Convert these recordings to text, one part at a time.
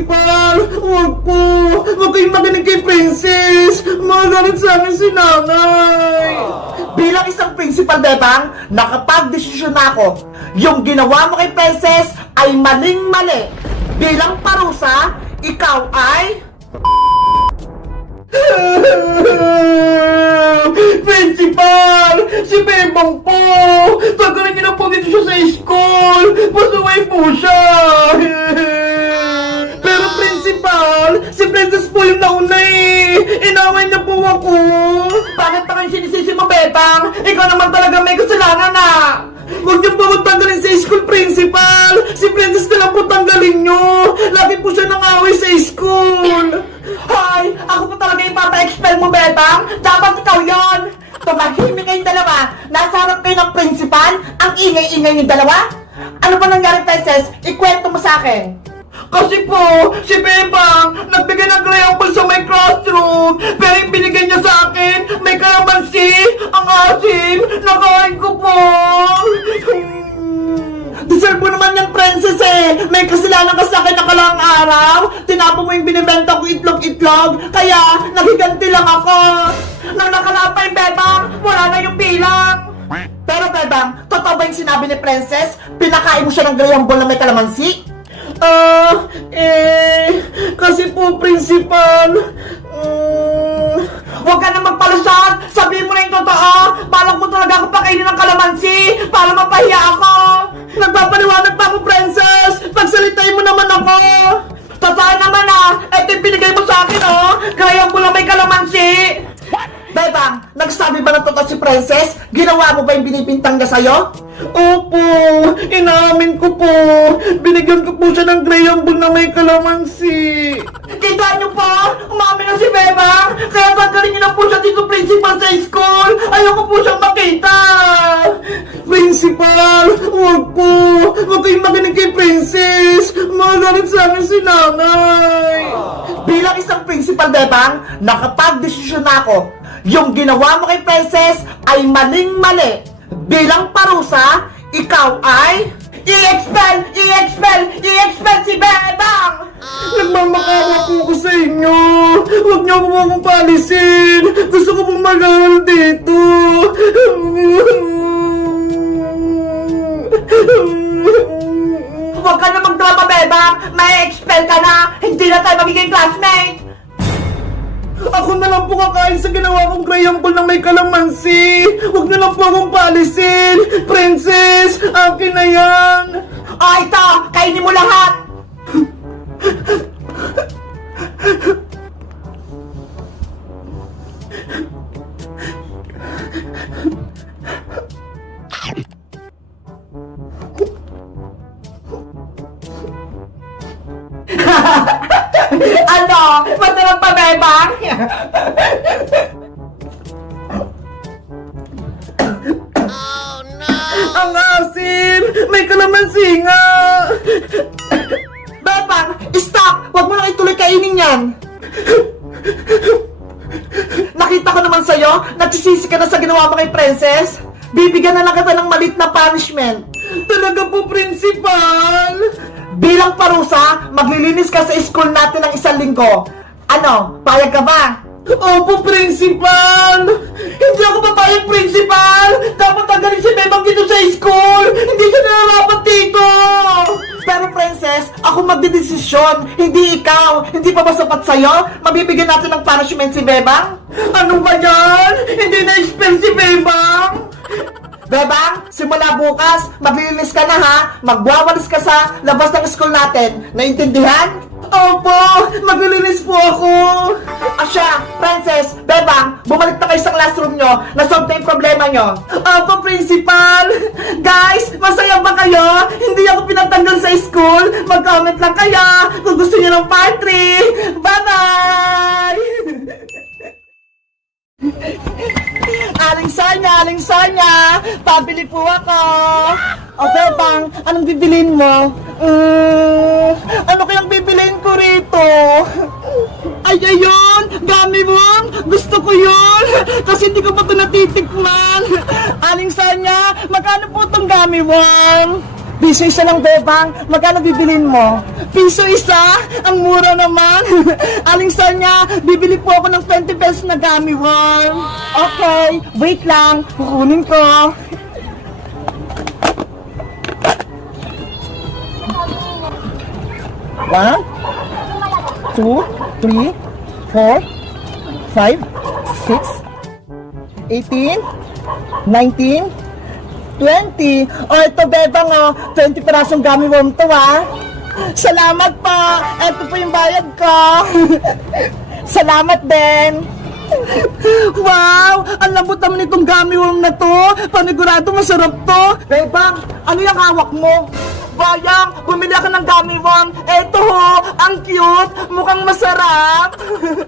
Principal! Huwag po! Huwag kayong makinig kay Princess! Magalit sa akin si nanay! Bilang isang principal, Bebang, nakapag-desisyon na ako. Yung ginawa mo kay Princess ay maling-mali. Bilang parusa, ikaw ay... Principal! Si Bebang po! Pagkaroon niyo na po dito siya sa school! Pasaway po siya! Pero Principal, si Princess po yung nauna eh! Inaway niya po ako! Bakit pa kayo sinisisi mo, Bebang? Ikaw naman talaga may kasalanan ah! Huwag niyo po magtanggalin sa school, Principal! Si Princess na lang po tanggalin niyo! Lagi po siya nangaway sa school! Hoy! Ako po talaga yung papa-expel mo, Bebang! Dapat ikaw yon! Tumahimik kayong dalawa! Nasa harap kayo ng Principal! Ang ingay-ingay yung dalawa! Ano ba nangyari, Princess? Ikwento mo sa akin! Kasi po, si Bebang nagbigay ng crayonball sa may classroom, pero yung binigay niya sa akin, may kalamansi, ang asim, nakain ko po. Deserve mo naman yan, Princess eh. May kasalanan ka sa akin nakalang araw. Tinapo mo yung binibenta ko itlog-itlog, kaya naghiganti lang ako. Nang nakalapay, Bebang, wala na yung bilang. Pero Bebang, totoo ba yung sinabi ni Princess? Pinakain mo siya ng crayonball na may kalamansi? Kasi po, Principal, huwag ka na magpalusot! Sabihin mo na yung totoo! Balak mo talaga ako pakainin ng kalamansi para mapahiya ako! Nagpapaliwanag pa ako, Princess! Pagsalitain mo naman ako! Totoo naman ah! Ito yung binigay mo sa akin oh! Kaya mo lang may kalamansi! Bebang, nagsabi ba ng totoo si Princess? Ginawa mo ba yung binibintang niya sa'yo? Opo, inamin ko po. Binigyan ko po siya ng crayonball na may kalamansi. Kita niyo po, umamin na si Bebang. Kaya tanggalin niyo na po siya dito, Principal, sa school. Ayoko po siyang makita. Principal, huwag po. Huwag kayong makinig kay Princess. Magalit sa akin si nanay. Bilang isang Principal, Bebang, nakapag-desisyon na ako. Yung ginawa mo kay Princess ay maling-mali. Bilang parusa, ikaw ay... I-expel! I-expel! I-expel si Bebang! Nagmamakawa po ko sa inyo! Huwag niyo po akong paalisin! Gusto ko pong mag-aaral dito! Huwag ka na magdrama, Bebang! May expel ka na! Hindi na tayo magiging classmate! Ako na lang po kakain sa ginawa kong crayonball na may kalamansi. Huwag na lang po akong paalisin. Princess, akin na yan. Ito, kainin mo lahat. Ano? Masarap pa, Bebang? Oh, no! Ang asim! May kalamansi nga! Bebang, stop! Huwag mo lang ituloy kainin yan! Nakita ko naman sa'yo, nagsisisi ka na sa ginawa mo kay Princess. Bibigyan na lang kita ng malit na punishment. Talaga po, Principal! Bilang parusa, maglilinis ka sa school natin ng 1 linggo. Ano, payag ka ba? Opo, Principal! Hindi ako papayag, Principal! Dapat tanggalin si Bebang dito sa school! Hindi siya nararapat dito! Pero Princess, ako magdedesisyon, hindi ikaw. Hindi pa ba sapat sa'yo? Mabibigyan natin ng punishment si Bebang? Ano ba yan? Hindi na-expel si Bebang! Bebang, simula bukas, maglilinis ka na ha. Magwawalis ka sa labas ng school natin. Naintindihan? Opo, maglilinis po ako. Asya, Princess, Bebang, bumalik na kayo sa classroom nyo. Nasolve na yung problema nyo. Opo, Principal. Guys, masaya ba kayo? Hindi ako pinatanggal sa school. Mag-comment lang kayo kung gusto nyo ng part 3. Bye-bye! Aling Sonya, pabili po ako. O Bebang, anong bibilin mo? Ano kayang bibilin ko rito? Ay, ayun! Gummy worm! Gusto ko yun! Kasi hindi ko pa ito natitikman. Aling Sonya, magkano po itong gummy worm? Piso isa lang, Bebang. Magkano bibilin mo? Piso isa? Ang mura naman. Aling Sonia, bibili po ako ng 20 pesos na gummy worm. Okay, wait lang. Kukunin ko. One, two, three, 4, 5, 6, 18, 19, 20. O, ito, Bebang, 20 pirasong gummy worm to, Salamat po. Ito po yung bayad ko. Salamat din. Wow! Ang lambot naman itong gummy worm na to. Panigurado masarap to. Bebang, ano yung hawak mo? Bayang, bumili ako ng gummy worm. Eto ho, ang cute. Mukhang masarap.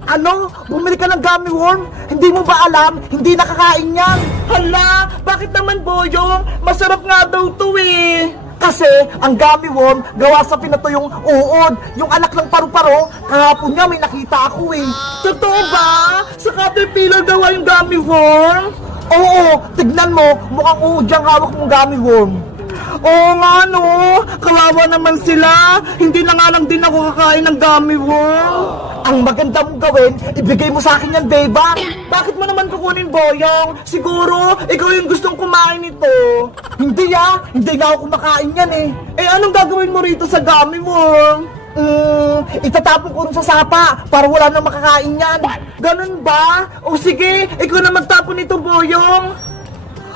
Ano? Bumili ka ng gummy worm? Hindi mo ba alam? Hindi nakakain yan. Hala, bakit naman, Boyong? Masarap nga daw to eh. Kasi ang gummy worm gawa sa pinatuyong uod. Yung anak ng paru-paro, kahapon nga may nakita ako eh. Totoo ba? Sa Caterpillar gawa yung gummy worm? Oo, tignan mo, mukhang uod yung hawak mong gummy worm. Oo nga no, kawawa naman sila. Hindi na nga lang din ako kakain ng gummy worm. Ang maganda mong gawin, ibigay mo sa akin yan, Bebang. Bakit mo naman kukunin, Boyong? Siguro, ikaw yung gustong kumain nito. Hindi hindi na ako kumakain yan eh. Eh anong gagawin mo rito sa gummy worm? Itatapon ko rin sa sapa para wala nang makakain yan. Ganun ba? O sige, ikaw na magtapon nito, Boyong.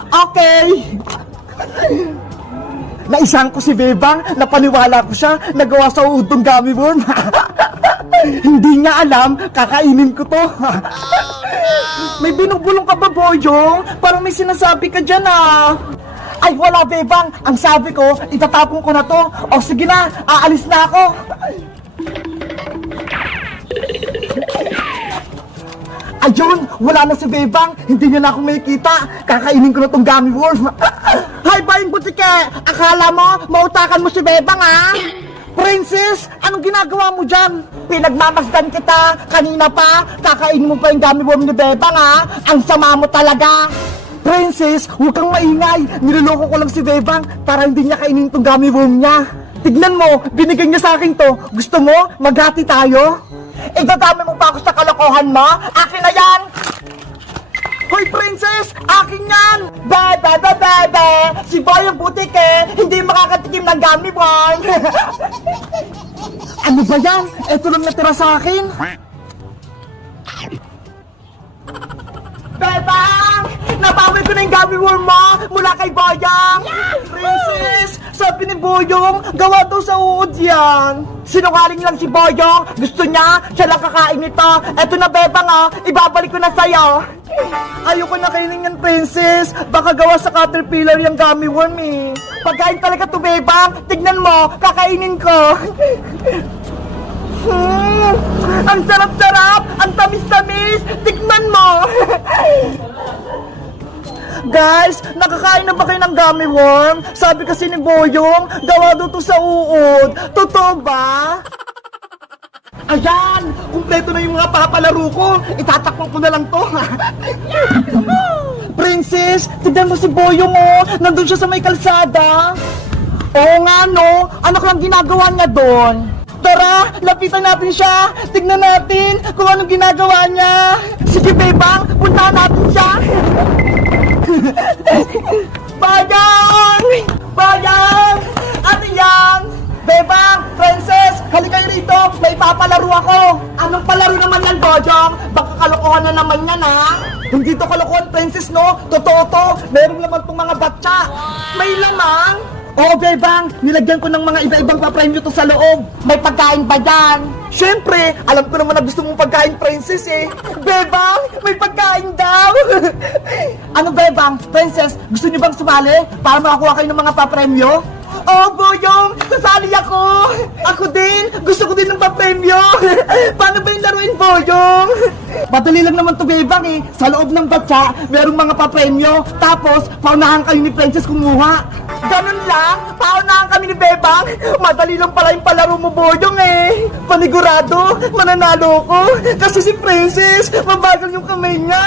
Okay. Naisang ko si Bebang, napaniwala ko siya, nagawa sa utong gummy worm. Hindi nga alam, kakainin ko to. May binubulong ka ba, Boyong? Parang may sinasabi ka dyan Ay wala, Bebang, ang sabi ko, itatapon ko na to. O sige na, aalis na ako. Ayun, wala na si Bebang, hindi niya na ako makikita. Kakainin ko na tong gummy worm. Hi, Bayang Butike! Akala mo, mautakan mo si Bebang, Princess, anong ginagawa mo dyan? Pinagmamasdan kita, kanina pa, kakainin mo pa yung gummy worm ni Bebang, Ang sama mo talaga. Princess, huwag kang maingay. Niloloko ko lang si Bebang para hindi niya kainin tong gummy worm niya. Tignan mo, binigay niya sa akin to. Gusto mo, maghati tayo? Idadami mo pa ako sa kalokohan mo? Akin na yan! Hoy, Princess! Akin yan! Bebe! Si Bayang Butike, hindi makakatikim ng gummy worm! Ano ba yan? Ito lang natira sa akin. Bebang! Nabawi ko na yung gummy worm mo mula kay Bayang! Princess! Sabi ni Boyong, gawa daw sa uod yan. Sinungaling lang si Boyong. Gusto niya, siya lang kakain nito. Eto na, Bebang, ibabalik ko na sa'yo. Ayoko na kainin yan, Princess. Baka gawa sa Caterpillar yung gummy worm eh. Pagkain talaga to, Bebang. Tignan mo, kakainin ko. Ang sarap-sarap! Ang tamis-tamis! Tignan mo! Guys, nakakain na ba kayo ng gummy worm? Sabi kasi ni Boyong, gawa daw to sa uod. Totoo ba? Ayan! Kumpleto na yung mga papalaro ko. Itatakpan ko na lang to. Princess, tignan mo si Boyong nandun siya sa may kalsada. Oo nga no, ano kang ginagawa niya doon? Tara, lapitan natin siya. Tignan natin kung anong ginagawa niya. Sige, Bebang, puntahan natin siya. Bayang! Bayang! Ate Yang! Bebang! Princess! Halika kayo rito! May papalaro ako! Anong palaro naman yan, Boyong? Baka kalokohan na naman yan, Hindi to kalokohan, Princess, no? Totoo to! Meron naman tong mga batsa! May lamang! Oo, Bebang! Nilagyan ko ng mga iba-ibang papremyo to sa loob! May pagkain ba dyan? Siyempre! Alam ko naman na gusto mong pagkain, Princess, eh! Bebang! May pagkain daw! Ano, Bebang? Princess, gusto niyo bang sumali para makakuha kayo ng mga papremyo? Oh, Boyong! Sasali ako! Ako din! Gusto ko din ng papremyo! Paano ba yung laruin, Boyong? Madali lang naman to, Bebang, eh. Sa loob ng batsa, merong mga papremyo. Tapos, paunahan kayo ni Princess kumuha. Ganun lang? Paunahan kami ni Bebang? Madali lang pala yung palaro mo, Boyong, eh. Panigurado, mananalo ko. Kasi si Princess, mabagal yung kamay niya.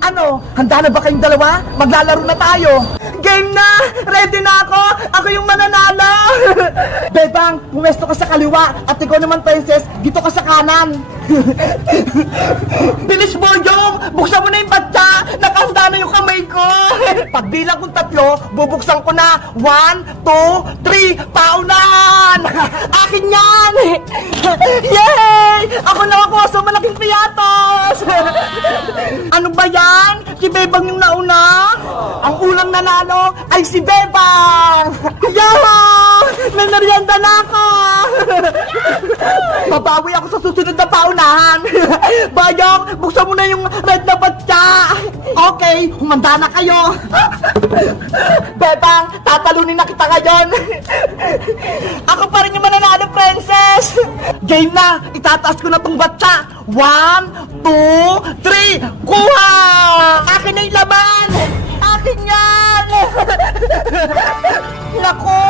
Ano, handa na ba kayong dalawa? Maglalaro na tayo. Game na! Ready na ako! Ako Bebang, pumesto ka sa kaliwa at ikaw naman, princess, dito ka sa kanan. Bilis, Boyong! Buksan mo na yung batya! Nakahanda na yung kamay ko! Pagbilang kong 3, bubuksan ko na. 1, 2, 3, paunahan! Akin yan! Yay! Ako nakakuha sa malaking piyatos! Ano ba yan? Si Bebang yung nauna? Ang unang nanalo ay si Bebang! Yahoo! May merienda na ako! Babawi ako sa susunod na paunahan! Bayong, buksan mo na yung red na batya! Okay, humanda na kayo! Bebang, tatalunin na kita ngayon! Ako pa rin yung mananalo, princess! Game na! Itataas ko na tong batya! 1, 2, 3, kuha! Akin na yung laban! Akin yan! Naku!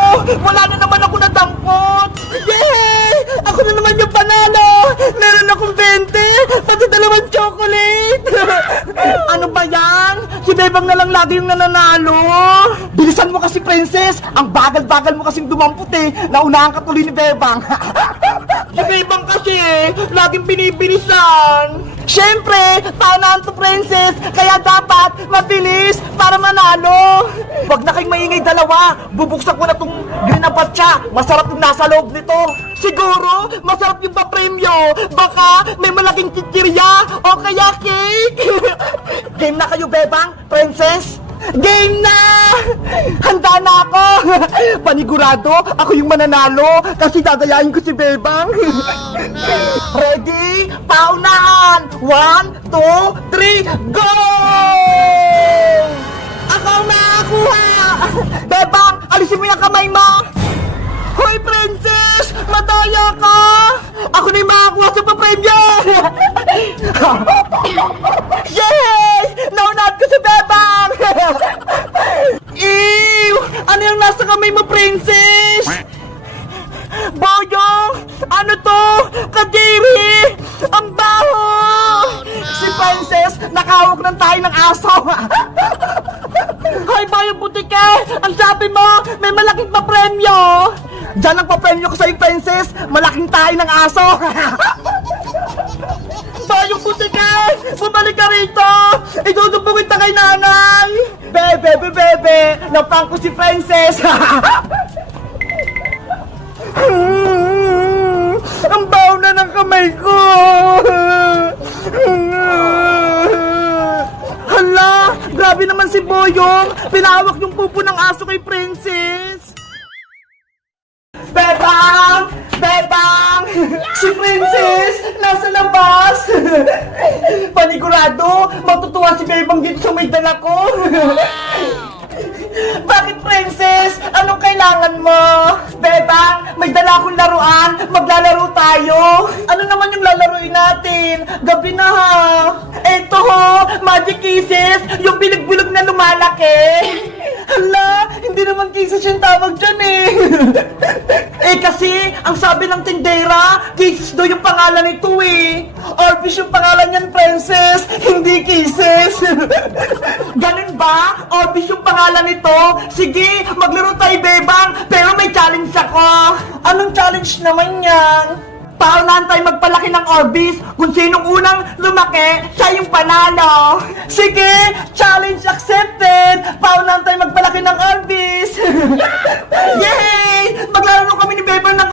Wala na naman ako nadampot! Yay! Ako na naman yung panalo! Meron akong 20! Pati 2 chocolate! Ano ba yan? Si Bebang na lang lagi yung nananalo! Bilisan mo kasi, princess! Ang bagal-bagal mo kasing dumampot eh! Naunahan ka tuloy ni Bebang! Si Bebang kasi laging binibilisan! Siyempre, paunahan to, princess! Kaya dapat mabilis para manalo! Huwag na kayong maingay dalawa! Bubuksan ko na tong green na batya! Masarap yung nasa loob nito! Siguro, masarap yung papremyo! Baka may malaking kikirya o kaya cake! Game na kayo, Bebang, princess! Game na! Handa na ako! Panigurado, ako yung mananalo kasi dadayain ko si Bebang. Ready? Paunahan! 1, 2, 3, go! Ako ang nakakuha! Bebang, alisin mo yung kamay mo! Hoy, princess! Madaya ka! Ako na yung makakuha sa papremyo! Yay! Naunad ko si Bebang! Ew! Ano yung nasa kamay mo, princess? Boyong! Ano to? Kadiri! Ang baho! Si princess, nakahawak ng tayo ng aso! Hoy, Boyong Butike! Ang sabi mo, may malaking papremyo! Diyan ang papremyo ko sa'yo, princess! Malaking tayo ng aso! Boyong Butike! Bumalik ka rito! Idudubugin ta kay nanay! Bebe! Naprank ko si princess! Ang baho na ng kamay ko! Hala! Grabe naman si Boyong! Pinahawak yung pupo ng aso kay princess! Bebang! Bebang! Si princess! Nasa labas! Panigurado! Matutuwa si Bebang dito sa may dala ko! Bakit, princess? Anong kailangan mo? Bebang, may dala akong laruan. Maglalaro tayo. Ano naman yung lalaruin natin? Gabi na ha. Eto ho, Magic Kisses. Yung bilig-bilog na lumalaki. Hala, hindi naman kisses yung tawag dyan eh. Eh kasi, ang sabi ng tindera, kisses daw yung pangalan nito eh. Orbeez yung pangalan niyan, princess. Hindi kisses. Ganun ba? Orbeez yung pangalan nito? Sige, maglaro tayo, Bebang. Pero may challenge ako. Anong challenge naman yan? Paunahan tayo magpalaki ng Orbeez. Kung sinong unang lumaki, siya yung panalo. Sige, challenge accepted. Paunahan tayo magpalaki ng Orbeez.